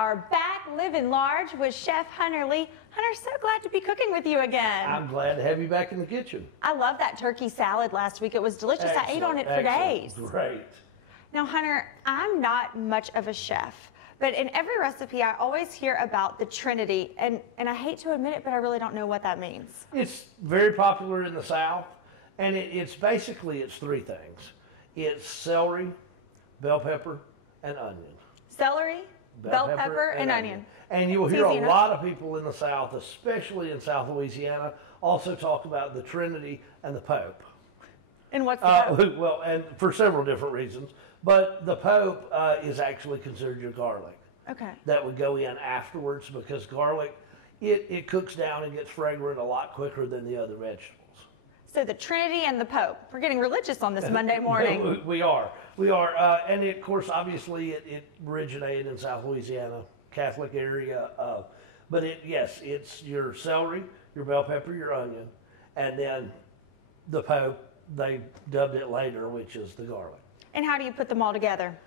are back, Livin Large with Chef Hunter Lee. Hunter, so glad to be cooking with you again. I'm glad to have you back in the kitchen. I love that turkey salad last week. It was delicious. Excellent, I ate on it for days. Great. Now, Hunter, I'm not much of a chef, but in every recipe I always hear about the Trinity, and I hate to admit it, but I really don't know what that means. It's very popular in the South, and it's basically three things. It's celery, bell pepper, and onion. Celery, bell pepper, and onion. And you will hear a lot of people in the South, especially in South Louisiana, also talk about the Trinity and the Pope. And what's the Pope? Well, and for several different reasons. But the Pope is actually considered your garlic. Okay. That would go in afterwards because garlic, it cooks down and gets fragrant a lot quicker than the other vegetables. So the Trinity and the Pope. We're getting religious on this Monday morning. We are. And of course, obviously, it originated in South Louisiana, Catholic area. But it's your celery, your bell pepper, your onion, and then the Pope, they dubbed it later, which is the garlic. And how do you put them all together?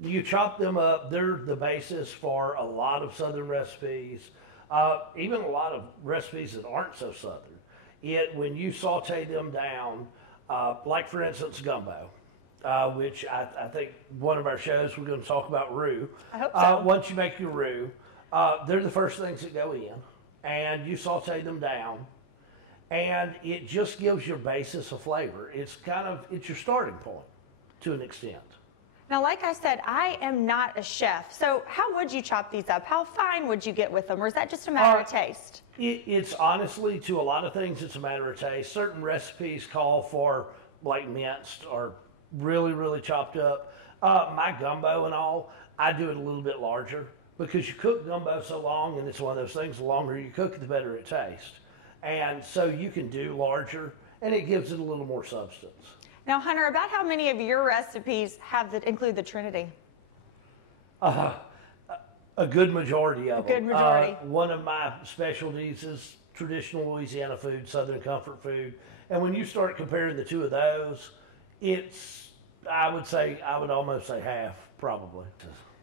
You chop them up. They're the basis for a lot of Southern recipes, even a lot of recipes that aren't so Southern. When you saute them down, like for instance gumbo, which I think one of our shows we're going to talk about roux. I hope so. Once you make your roux, they're the first things that go in, and you saute them down, and it just gives your basis a flavor. It's your starting point to an extent. Now, like I said, I am not a chef, so how would you chop these up? How fine would you get with them, or is that just a matter of taste? It's honestly, to a lot of things, it's a matter of taste. Certain recipes call for like minced or really, really chopped up. My gumbo and all, I do it a little bit larger because you cook gumbo so long, and it's one of those things, the longer you cook it, the better it tastes. And so you can do larger, and it gives it a little more substance. Now, Hunter, about how many of your recipes include the Trinity? A good majority of them. A good majority. One of my specialties is traditional Louisiana food, Southern comfort food. And when you start comparing the two of those, I would almost say half, probably.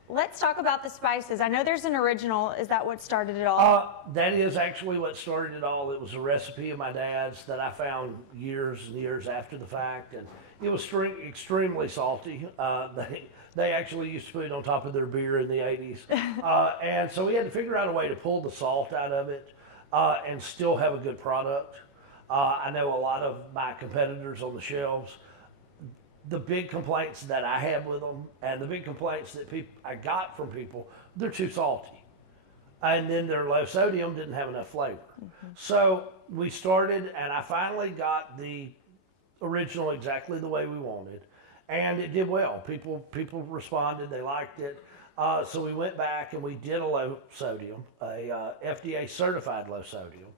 Let's talk about the spices. I know there's an original. Is that what started it all? That is actually what started it all. It was a recipe of my dad's that I found years and years after the fact, and it was extremely salty. They actually used to put it on top of their beer in the 80s. And so we had to figure out a way to pull the salt out of it and still have a good product. I know a lot of my competitors on the shelves, the big complaints that I had with them and the big complaints that I got from people, they're too salty. And then their low sodium didn't have enough flavor. Mm-hmm. So we started, and I finally got the original exactly the way we wanted. And it did well. People responded, they liked it. So we went back and we did a low sodium, a FDA certified low sodium.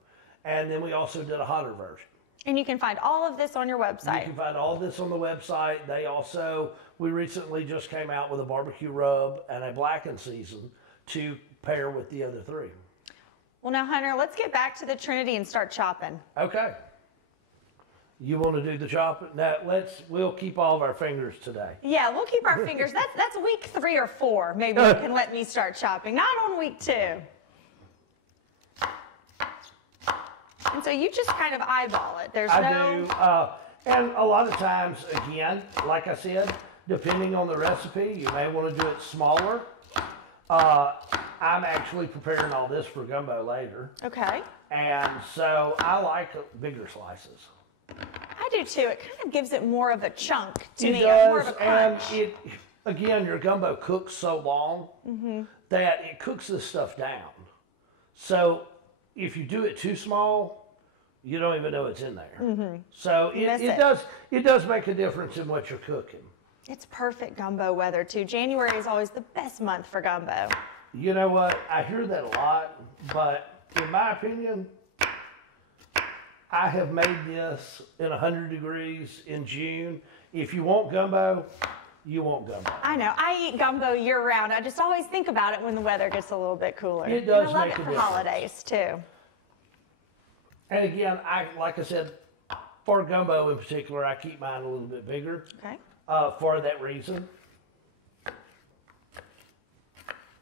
And then we also did a hotter version. And you can find all of this on your website. You can find all this on the website. We recently just came out with a barbecue rub and a blackened season to pair with the other three. Well, now, Hunter, let's get back to the Trinity and start chopping. Okay. You want to do the chopping? Now, we'll keep all of our fingers today. Yeah, we'll keep our fingers. That's week 3 or 4. Maybe you can let me start chopping. Not on week 2. And so you just kind of eyeball it. I do. And a lot of times, again, like I said, depending on the recipe, you may want to do it smaller. I'm actually preparing all this for gumbo later. Okay. And so I like bigger slices. I do too. It kind of gives it more of a chunk to me. It does, more of a crunch. and again, your gumbo cooks so long that it cooks this stuff down. So if you do it too small, you don't even know it's in there. Mm-hmm. So it does make a difference in what you're cooking. It's perfect gumbo weather too. January is always the best month for gumbo. You know what? I hear that a lot, but in my opinion, I have made this in 100 degrees in June. If you want gumbo, you want gumbo. I know. I eat gumbo year round. I just always think about it when the weather gets a little bit cooler. It does make a difference. I love it for holidays too. And again, like I said, for gumbo in particular, I keep mine a little bit bigger. Okay. For that reason.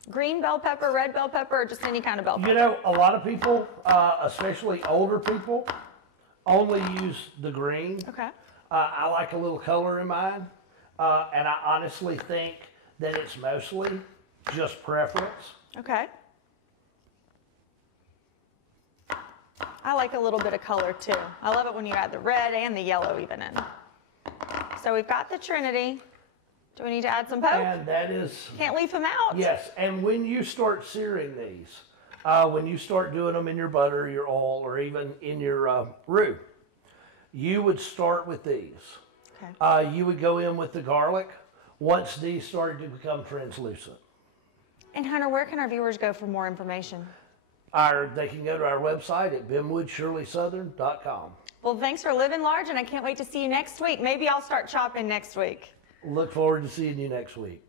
Green bell pepper, red bell pepper, or just any kind of bell pepper? You know, a lot of people, especially older people, only use the green. Okay. I like a little color in mine, and I honestly think that it's mostly just preference. Okay. I like a little bit of color too. I love it when you add the red and the yellow even in. So we've got the Trinity. Do we need to add some Pope? And that is... Can't leave them out. Yes, and when you start searing these, when you start doing them in your butter, your oil, or even in your roux, you would start with these. Okay. You would go in with the garlic once these started to become translucent. And Hunter, where can our viewers go for more information? They can go to our website at benwoodshirleysouthern.com. Well, thanks for living large, and I can't wait to see you next week. Maybe I'll start chopping next week. Look forward to seeing you next week.